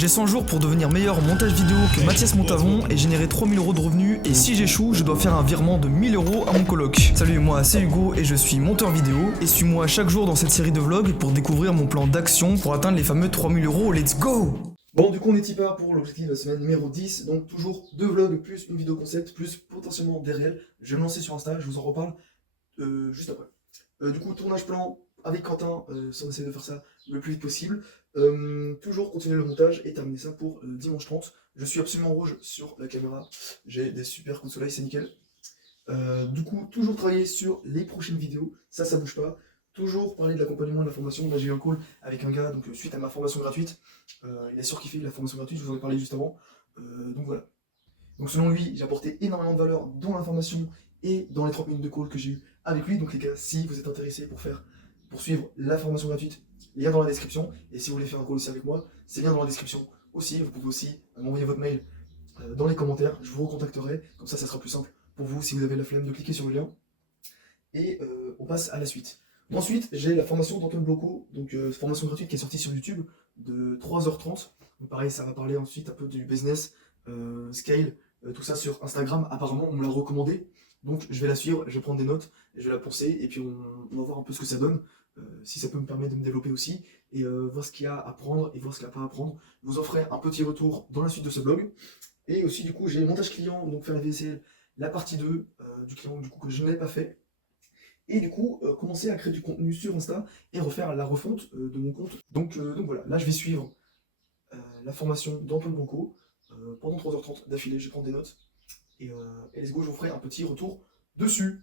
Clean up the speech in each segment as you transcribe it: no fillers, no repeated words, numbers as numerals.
J'ai 100 jours pour devenir meilleur en montage vidéo que Mathias Montavon et générer 3000 € de revenus, et si j'échoue, je dois faire un virement de 1000 € à mon coloc. Salut, moi c'est Hugo et je suis monteur vidéo, et suis-moi chaque jour dans cette série de vlogs pour découvrir mon plan d'action pour atteindre les fameux 3000 €, let's go! Bon, du coup on est tipeur pour l'objectif de la semaine numéro 10, donc toujours 2 vlogs plus une vidéo concept plus potentiellement des réels. Je vais me lancer sur Insta, je vous en reparle juste après. Du coup, tournage plan avec Quentin, on essaie de faire ça le plus vite possible. Toujours continuer le montage et terminer ça pour dimanche 30. Je suis absolument rouge sur la caméra, j'ai des super coups de soleil, c'est nickel. Du coup, toujours travailler sur les prochaines vidéos, ça bouge pas. Toujours parler de l'accompagnement et de la formation. Là, j'ai eu un call avec un gars, donc suite à ma formation gratuite. Il a surkiffé la formation gratuite, je vous en ai parlé juste avant. Donc voilà. Donc selon lui, j'ai apporté énormément de valeur dans la formation et dans les 30 minutes de call que j'ai eu avec lui. Donc les gars, si vous êtes intéressés pour suivre la formation gratuite, lien dans la description. Et si vous voulez faire un call aussi avec moi, c'est lien dans la description aussi. Vous pouvez aussi m'envoyer votre mail dans les commentaires, je vous recontacterai. Comme ça sera plus simple pour vous si vous avez la flemme de cliquer sur le lien. Et on passe à la suite. Ensuite, j'ai la formation d'Antoine Bloco, donc formation gratuite qui est sortie sur YouTube de 3h30. Donc pareil, ça va parler ensuite un peu du business, scale, tout ça sur Instagram. Apparemment, on me l'a recommandé, donc je vais la suivre, je vais prendre des notes, je vais la poncer, et puis on va voir un peu ce que ça donne, si ça peut me permettre de me développer aussi, et voir ce qu'il y a à apprendre et voir ce qu'il n'y a pas à apprendre. Je vous en ferai un petit retour dans la suite de ce blog. Et aussi, du coup, j'ai le montage client, donc faire la VSL, la partie 2 du client du coup, que je n'avais pas fait. Et du coup, commencer à créer du contenu sur Insta et refaire la refonte de mon compte. Donc voilà, là je vais suivre la formation d'Antoine Blanco pendant 3h30 d'affilée, je vais prendre des notes. Et let's go, je vous ferai un petit retour dessus.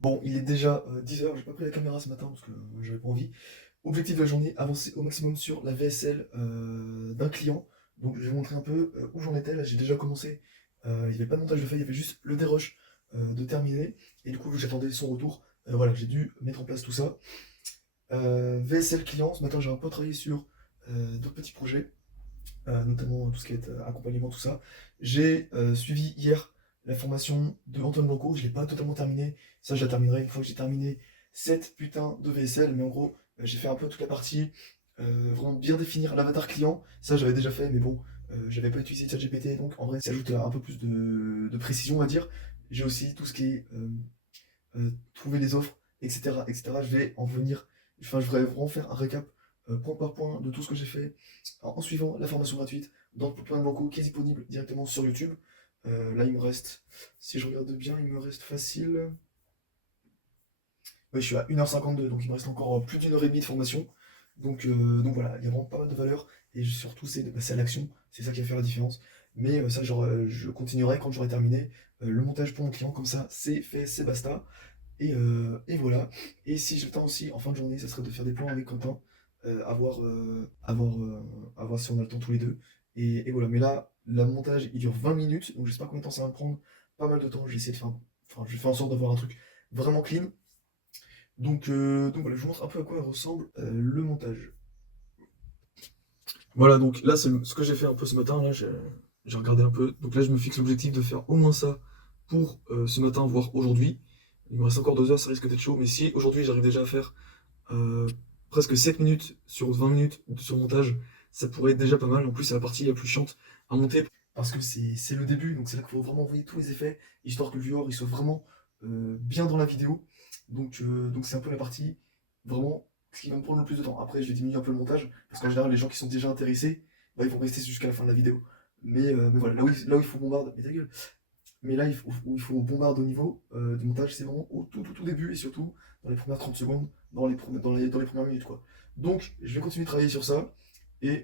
Bon, il est déjà 10h, j'ai pas pris la caméra ce matin parce que j'avais pas envie. Objectif de la journée, avancer au maximum sur la VSL d'un client. Donc je vais vous montrer un peu où j'en étais. Là j'ai déjà commencé, il n'y avait pas de montage de fait, il y avait juste le dérush de terminer. Et du coup j'attendais son retour. Voilà, j'ai dû mettre en place tout ça. VSL client, ce matin j'ai un peu travaillé sur d'autres petits projets, notamment tout ce qui est accompagnement, tout ça. J'ai suivi hier la formation de Antoine Blanco, je ne l'ai pas totalement terminé. Ça je la terminerai une fois que j'ai terminé cette putain de VSL, mais en gros j'ai fait un peu toute la partie, vraiment bien définir l'avatar client. Ça j'avais déjà fait, mais bon, j'avais pas utilisé ChatGPT, donc en vrai ça ajoute un peu plus de précision, on va dire. J'ai aussi tout ce qui est trouver des offres, etc., etc. Je vais en venir, enfin je voudrais vraiment faire un récap point par point de tout ce que j'ai fait en suivant la formation gratuite dans le plan de Blanco qui est disponible directement sur YouTube. Là il me reste, si je regarde bien, il me reste facile. Ouais, je suis à 1h52, donc il me reste encore plus d'1h30 de formation. Donc voilà, il y a vraiment pas mal de valeur, et surtout c'est de passer à l'action, c'est ça qui va faire la différence. Mais ça, genre, je continuerai quand j'aurai terminé le montage pour mon client, comme ça c'est fait, c'est basta. Et voilà. Et si j'ai le temps aussi, en fin de journée, ça serait de faire des plans avec Quentin, à voir si on a le temps tous les deux. Et voilà, mais là, le montage il dure 20 minutes, donc j'espère combien de temps ça va me prendre. Pas mal de temps, je vais essayer de faire, enfin, je vais faire en sorte d'avoir un truc vraiment clean. Donc voilà, je vous montre un peu à quoi ressemble le montage. Voilà, donc là, c'est ce que j'ai fait un peu ce matin. Là, j'ai regardé un peu. Donc là, je me fixe l'objectif de faire au moins ça pour ce matin, voire aujourd'hui. Il me reste encore 2 heures, ça risque d'être chaud. Mais si aujourd'hui, j'arrive déjà à faire presque 7 minutes sur 20 minutes sur montage, ça pourrait être déjà pas mal. En plus, c'est la partie la plus chiante à monter parce que c'est le début. Donc c'est là qu'il faut vraiment envoyer tous les effets, histoire que le viewer il soit vraiment bien dans la vidéo. Donc c'est un peu la partie vraiment ce qui va me prendre le plus de temps. Après, je vais diminuer un peu le montage, parce qu'en général, les gens qui sont déjà intéressés, bah, ils vont rester jusqu'à la fin de la vidéo. Mais voilà, là où il faut bombarder, mais ta gueule. Mais là, où il faut bombarder au niveau du montage, c'est vraiment au tout début, et surtout dans les premières 30 secondes, dans les premières minutes, quoi. Donc, je vais continuer de travailler sur ça. Et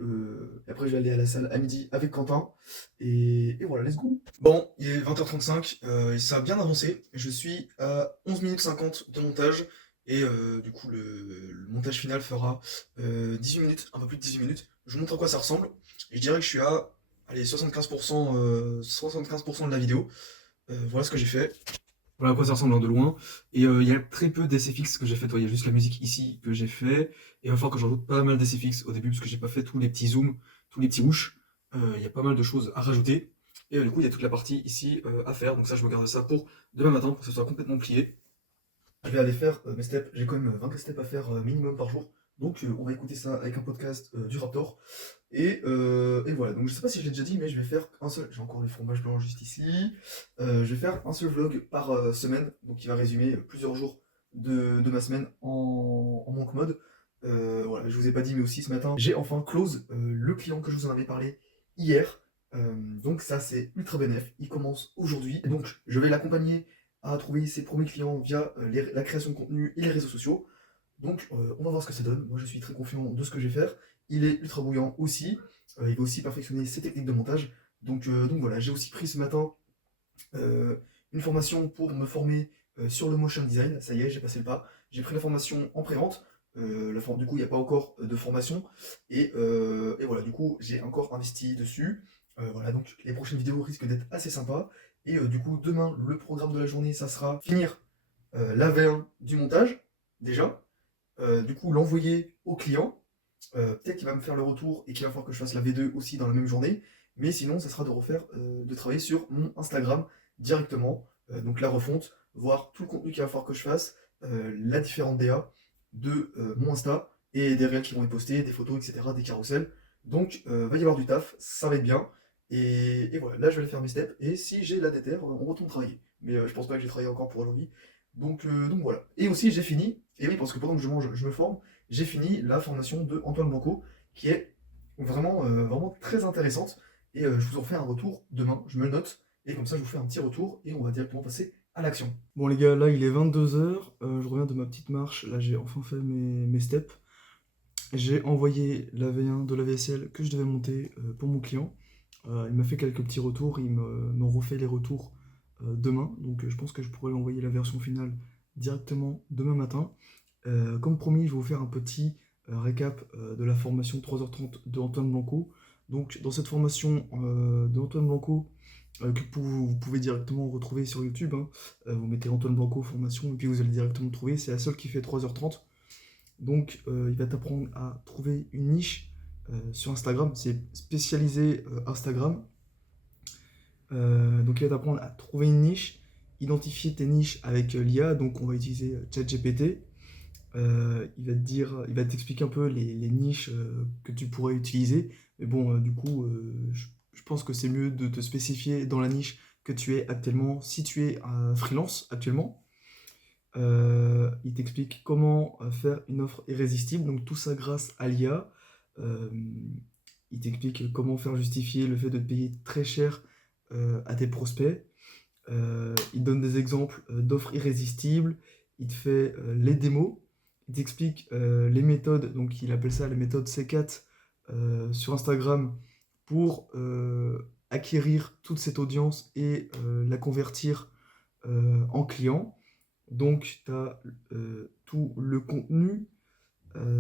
après, je vais aller à la salle à midi avec Quentin. Et voilà, let's go. Bon, il est 20h35, et ça a bien avancé. Je suis à 11 minutes 50 de montage. Et du coup, le montage final fera 18 minutes, un peu plus de 18 minutes. Je vous montre à quoi ça ressemble. Et je dirais que je suis à allez, 75% de la vidéo. Voilà ce que j'ai fait. Voilà à quoi ça ressemble de loin. Et il y a très peu d'SFX que j'ai fait. Il y a juste la musique ici que j'ai fait. Et il va falloir que j'ajoute pas mal d'SFX au début parce que j'ai pas fait tous les petits zooms, tous les petits whoosh. Il y a pas mal de choses à rajouter. Et du coup, il y a toute la partie ici à faire. Donc ça, je me garde ça pour demain matin pour que ce soit complètement plié. Je vais aller faire mes steps. J'ai quand même 24 steps à faire minimum par jour. Donc on va écouter ça avec un podcast du Raptor. Et voilà, donc je sais pas si je l'ai déjà dit, mais je vais faire un seul. J'ai encore du fromage blanc juste ici. Je vais faire un seul vlog par semaine, donc il va résumer plusieurs jours de ma semaine en monk mode. Voilà, je vous ai pas dit, mais aussi ce matin, j'ai enfin close le client que je vous en avais parlé hier. Donc ça c'est ultra bénéf. Il commence aujourd'hui. Et donc je vais l'accompagner à trouver ses premiers clients via la création de contenu et les réseaux sociaux. Donc on va voir ce que ça donne. Moi je suis très confiant de ce que je vais faire. Il est ultra bouillant aussi. Il va aussi perfectionner ses techniques de montage. Donc voilà, j'ai aussi pris ce matin une formation pour me former sur le motion design. Ça y est, j'ai passé le pas. J'ai pris la formation en pré-vente. Du coup, il n'y a pas encore de formation. Et voilà, du coup, j'ai encore investi dessus. Voilà, donc les prochaines vidéos risquent d'être assez sympas. Et du coup, demain, le programme de la journée, ça sera finir la V1 du montage, déjà. Du coup, l'envoyer au client. Peut-être qu'il va me faire le retour et qu'il va falloir que je fasse la V2 aussi dans la même journée. Mais sinon, ça sera de travailler sur mon Instagram directement. Donc la refonte, voir tout le contenu qu'il va falloir que je fasse, la différente DA de mon Insta et des réels qui vont être postés, des photos, etc., des carousels. Donc va y avoir du taf, ça va être bien. Et voilà, là je vais aller faire mes steps. Et si j'ai la déterre, on retourne travailler. Mais je pense pas que j'ai travaillé encore pour aujourd'hui. Donc voilà. Et aussi j'ai fini, et oui, parce que pendant que je mange, je me forme, j'ai fini la formation de Antoine Blanco, qui est vraiment très intéressante. Et je vous en fais un retour demain, je me le note, et comme ça je vous fais un petit retour, et on va directement passer à l'action. Bon les gars, là il est 22h, je reviens de ma petite marche, là j'ai enfin fait mes steps. J'ai envoyé la V1 de la VSL que je devais monter pour mon client. Il m'a fait quelques petits retours, il me refait les retours demain, donc je pense que je pourrais lui envoyer la version finale directement demain matin. Comme promis, je vais vous faire un petit récap de la formation 3h30 de Antoine Blanco. Donc dans cette formation de Antoine Blanco, que vous pouvez directement retrouver sur YouTube, hein, vous mettez Antoine Blanco formation et puis vous allez directement trouver, c'est la seule qui fait 3h30. Donc il va t'apprendre à trouver une niche sur Instagram, c'est spécialisé Instagram. Donc il va t'apprendre à trouver une niche, identifier tes niches avec l'IA, donc on va utiliser ChatGPT. Il va t'expliquer un peu les niches que tu pourrais utiliser. Mais bon, du coup, je pense que c'est mieux de te spécifier dans la niche que tu es actuellement, si tu es freelance actuellement. Il t'explique comment faire une offre irrésistible, donc tout ça grâce à l'IA. Il t'explique comment faire justifier le fait de te payer très cher à tes prospects. Il donne des exemples d'offres irrésistibles. Il te fait les démos. Il t'explique les méthodes, donc il appelle ça les méthodes C4 sur Instagram pour acquérir toute cette audience et la convertir en client. Donc tu as tout le contenu,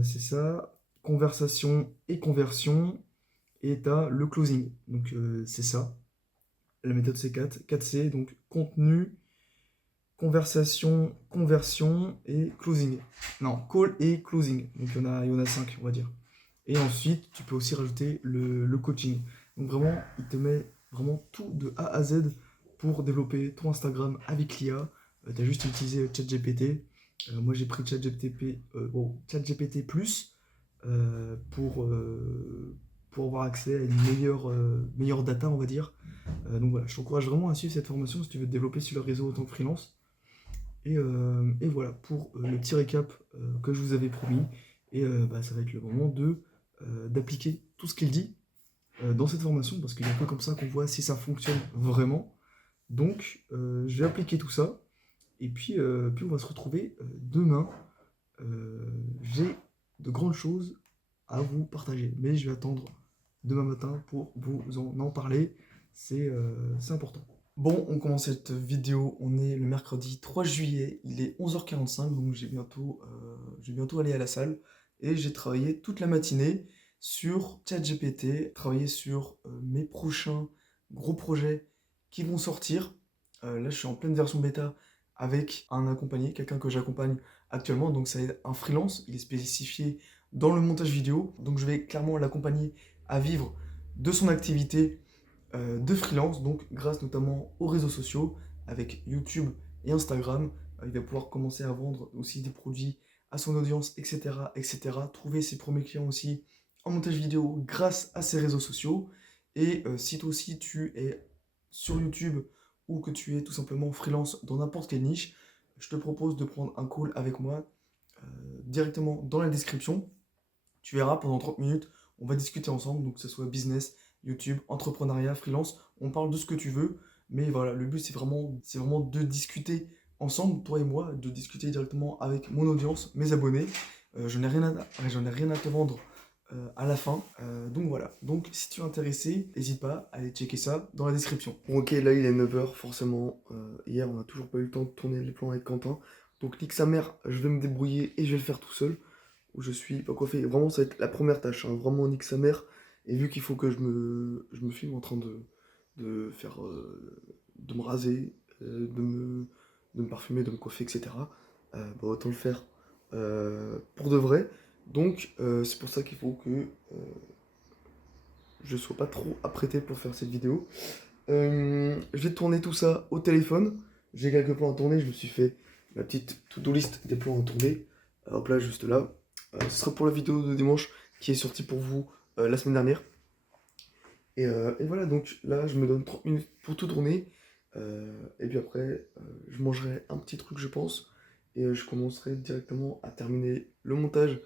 c'est ça, conversation et conversion, et tu as le closing. Donc c'est ça, la méthode C4, 4C, donc contenu, conversation, conversion et closing. Non, call et closing. Donc il y en a 5, on va dire. Et ensuite, tu peux aussi rajouter le coaching. Donc vraiment, il te met vraiment tout de A à Z pour développer ton Instagram avec l'IA. Tu as juste utilisé ChatGPT. Moi, j'ai pris ChatGPT Plus pour avoir accès à une meilleure data, on va dire. Donc voilà, je t'encourage vraiment à suivre cette formation si tu veux te développer sur le réseau en tant que freelance. Et voilà, pour le petit récap que je vous avais promis. Et ça va être le moment d'appliquer tout ce qu'il dit dans cette formation, parce qu'il y a un peu comme ça qu'on voit si ça fonctionne vraiment. Donc, je vais appliquer tout ça. Et puis on va se retrouver demain. J'ai de grandes choses à vous partager, mais je vais attendre demain matin pour vous en parler. C'est important. Bon, on commence cette vidéo, on est le mercredi 3 juillet, il est 11h45, donc je vais bientôt aller à la salle. Et j'ai travaillé toute la matinée sur ChatGPT, travaillé sur mes prochains gros projets qui vont sortir. Là, je suis en pleine version bêta avec un accompagné, quelqu'un que j'accompagne actuellement, donc c'est un freelance, il est spécifié dans le montage vidéo, donc je vais clairement l'accompagner à vivre de son activité de freelance, donc grâce notamment aux réseaux sociaux, avec YouTube et Instagram, il va pouvoir commencer à vendre aussi des produits à son audience, etc., etc. Trouver ses premiers clients aussi en montage vidéo grâce à ses réseaux sociaux. Et si toi aussi tu es sur YouTube ou que tu es tout simplement freelance dans n'importe quelle niche, je te propose de prendre un call avec moi directement dans la description. Tu verras, pendant 30 minutes, on va discuter ensemble, donc que ce soit business, YouTube, entrepreneuriat, freelance, on parle de ce que tu veux, mais voilà, le but c'est vraiment de discuter ensemble, toi et moi, de discuter directement avec mon audience, mes abonnés. J'en ai rien à te vendre à la fin. Donc voilà, donc si tu es intéressé, n'hésite pas à aller checker ça dans la description. Bon ok, là il est 9h, forcément, hier on n'a toujours pas eu le temps de tourner les plans avec Quentin, donc nique sa mère, je vais me débrouiller et je vais le faire tout seul où je suis pas coiffé. Vraiment, ça va être la première tâche, hein, vraiment nique sa mère. Et vu qu'il faut que je me filme en train de faire, de me raser, de me parfumer, de me coiffer, etc. Bah, autant le faire pour de vrai. Donc, c'est pour ça qu'il faut que je sois pas trop apprêté pour faire cette vidéo. Je vais tourner tout ça au téléphone. J'ai quelques plans à tourner. Je me suis fait ma petite to-do list des plans à tourner. Hop là, juste là. Ce sera pour la vidéo de dimanche qui est sortie pour vous la semaine dernière. Et voilà, donc là, je me donne 30 minutes pour tout tourner. Et puis après, je mangerai un petit truc, je pense. Et je commencerai directement à terminer le montage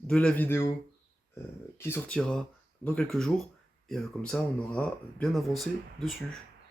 de la vidéo qui sortira dans quelques jours. Et comme ça, on aura bien avancé dessus.